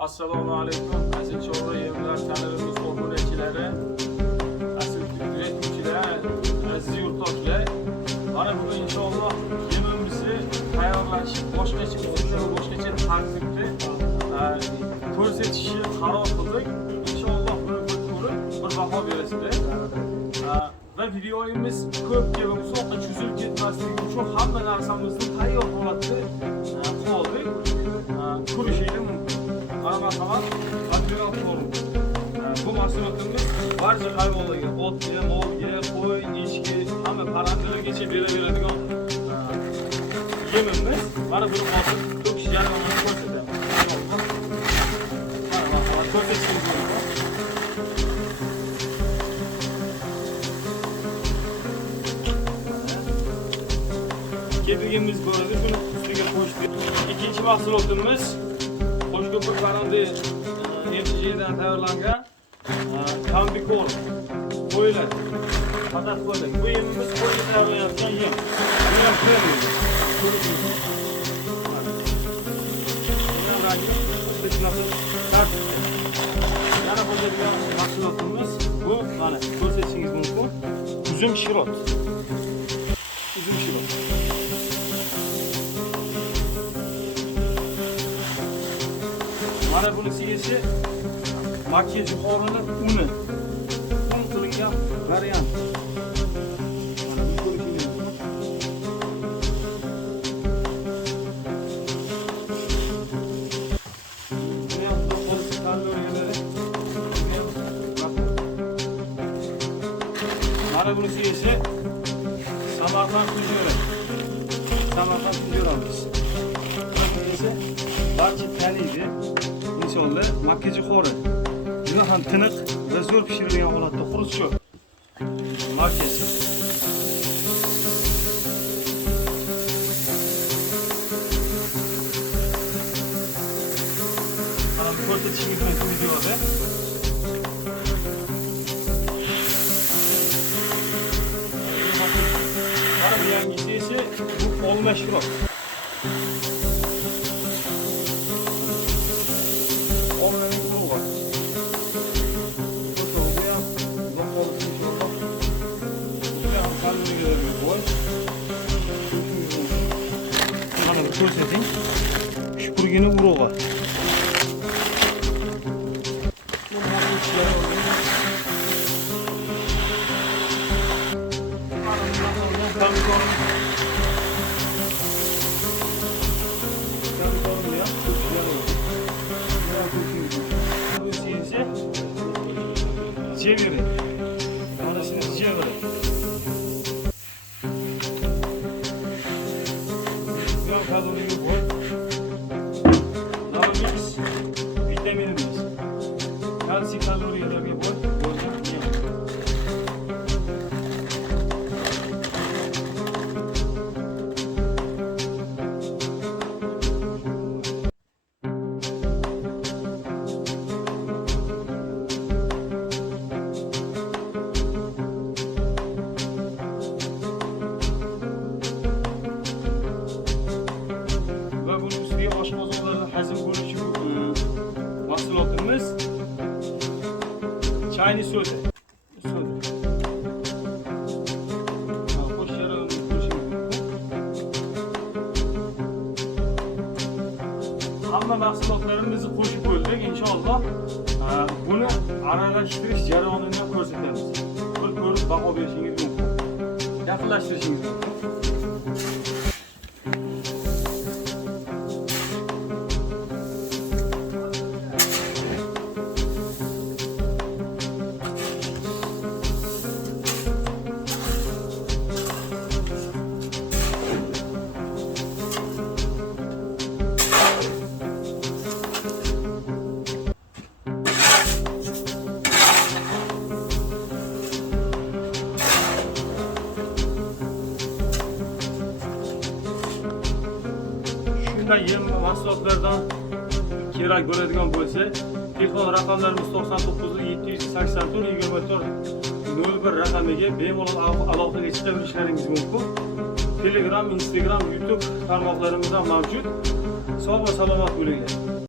Assalomu alaykum. Aziz chorva yemlar kanalimiz obunachilari, aziz kuzatuvchilar, aziz yurtdoshlar. Mana bugun inshaalloh yemimizni tayyorlash boshqacha usulda va boshqacha tartibda ko'rsatishni qaror qildik. Inshaalloh buni bir ko'rib, bir baho berasizlar. Va videomiz ko'pga va uzoqqa cho'zilib ketmasligi uchun hamma narsamizni tayyor holatda qoldik. Ko'rishingiz mumkin. Marhamat, admiral forum. Bu mahsulotimiz barcha hayvonlarga, otga, molga, qo'y, echki, hamma parandalargacha beraveradigan yemimiz. Mana buni hozir to'kish jarayonini ko'rsataman. Mana ko'rsatishingiz mumkin. Kedigimiz bor edi, buni ustiga qo'shdik. Ikkinchi mahsulotimiz qo'shko'pir parranda etidan tayyorlangan kombikor qo'ylar. Faqat qo'ylar. Bu yemimiz qo'yga tayyorlanayotgan yem. Bu ham qo'yamiz. Yana bo'ladigan mahsulotimiz bu, mana ko'rsatishingiz mumkin. Uzum shirot. Uzum shirot. Mana bunisiga esa makka jo'xorini uni qilingan variant. Mana bu ko'rishingiz mumkin. Mana bunisiga esa Samarqand kunjuri. Samarqand kunjuramiz. Bu esa barcha taniydi. İnşallah makka jo'xori. Juda ham tiniq va zo'r pishirilgan holatda xurujchi markasi. Mana bu ko'rsatishingiz mumkin videoda. Mana bu yangisi esa bu olma shirot. Mana bu ko'rsating. Shupurgini urug'i. Ceviri. Mana shuni ceviri. Kaloriyi bol. Namimiz, vitaminimiz. Kalsiy kaloriyalarga bol bo'lgan yem. Oshqozonlarda hazm bo'lishi mahsulotimiz chayni soda. Qo'sh jarayonni ko'rishingiz mumkin. Hamma mahsulotlarimizni qo'shib bo'ldik. Inshaalloh buni aralashtirish jarayonini ko'rsatamiz. Bir ko'rib baho berishingiz mumkin. Yaqinlashtirishingiz mumkin. Yem mahsulotlardan kerak bo'ladigan bo'lsa, telefon raqamlarimiz 99 784 24 01 raqamiga bemalol aloqaga chiqaverishlaringiz mumkin. Telegram, Instagram, YouTube tarmoqlarimizda mavjud. Sog' va salomat bo'linglar.